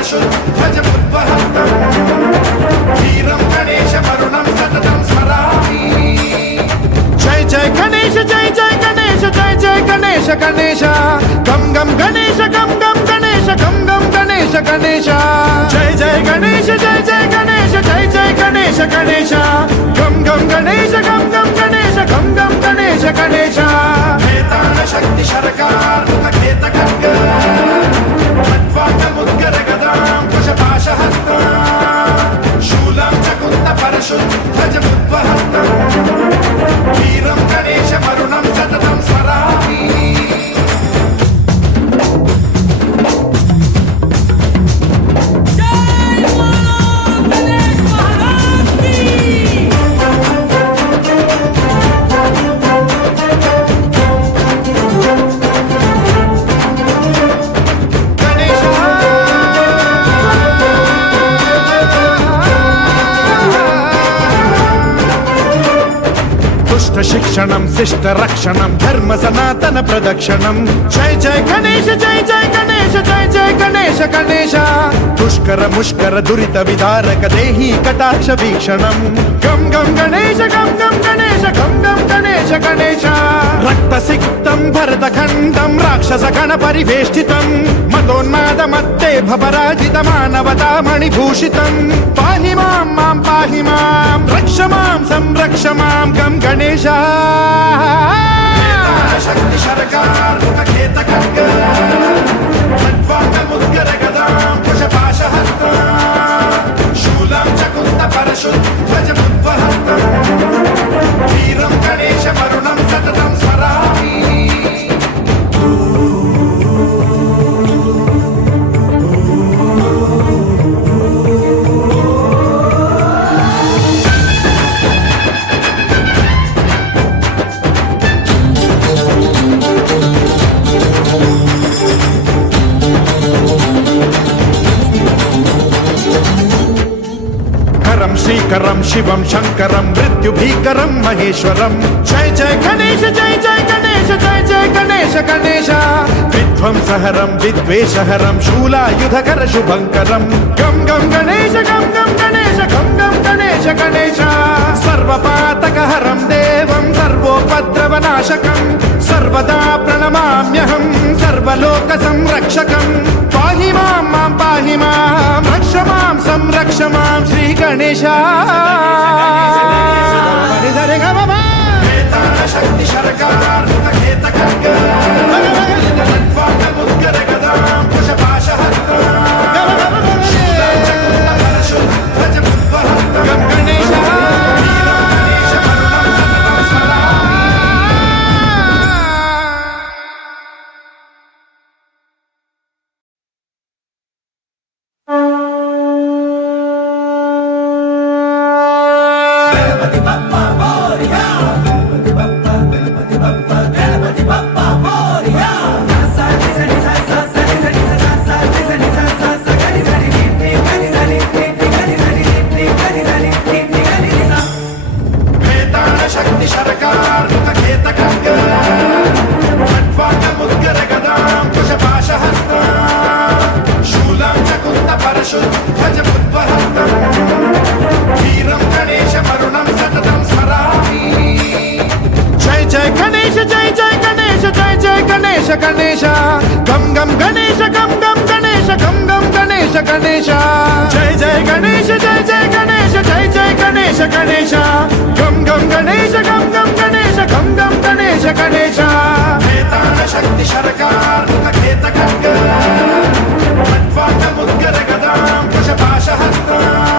परशुध्वजमुद्वहस्तम् वीरं गणेश वरुणं सततं स्मरामि। जय जय गणेश जय जय गणेश जय जय गणेश गणेश गम गम गणेश गम गम गणेश गम गम गणेश गणेश जय जय गणेश जय जय गणेश जय जय गणेश गणेश गम गम गणेश गम गम गणेश गम गम गणेश गणेश वेदान शक्ति शरकार मुखखेत खड्ग खट्वाङ्गमुद्गर गदां कुशपाशहस्तां शूलं च कुन्द परशुध्वजमुद्वहस्तम् वीरं गणेश वरुणं सततं स्मरामि। शिक्षणं शिष्ट रक्षणं धर्म सनातन प्रदक्षिणं जय जय गणेश जय जय गणेश जय जय गणेश गणेश दुष्कर मुष्कर दुरित विदारक देहि कटाक्ष वीक्षणं गम गम गणेश गम गम गणेश गम गम गणेश गणेश रक्त सिक्तं भरतखण्डं राक्षस गण परिवेष्टितं मदोन्माद मत्ते भपराजित मानवता मणिभूषितं पाहि मां मां पाहि मां रक्ष मां संरक्ष मां गम गणेश शक्ति शरकार मुखखेत खड्ग खट्वाङ्गमुद्गर गदां कुशपाशहस्तां शूलं च कुन्द परशुध्वजमुद्वहस्तम् वीरं गणेश वरुणं सततं स्मरामि। श्रीकरं शिवं शंकरं मृत्युभीकरं महेश्वरं जय जय गणेश जय जय गणेश जय जय गणेश गणेश विध्वंसहरं विद्वेषहरं शूलायुधकर शुभंकरं गम गम गणेश गम गम गणेश गम गम गणेश गणेश सर्वपातकहरं देवं सर्वोपद्रवनाशकं सर्वदा प्रणमाम्यहं सर्वलोकसंरक्षकं पाहि मां मां पाहि मां रक्ष मां संरक्ष मां श्री गणेश शक्ति शरकार मुखखेत खड्ग खट्वाङ्गमुद्गर गदां कुशपाशहस्तां शूलं च कुन्द परशुध्वजमुद्वहस्तम् गणेश वीरं गणेश वरुणं सततं स्मरामि। जय जय गणेश जय जय गणेश जय जय गणेश गणेश गम गम गणेश गम गम गणेश गम गम गणेश गणेश जय जय गणेश जय जय गणेश जय जय गणेश गणेश गम गम गणेश गम गम गणेश गम गम गणेश गणेश वेदान शक्ति शरकार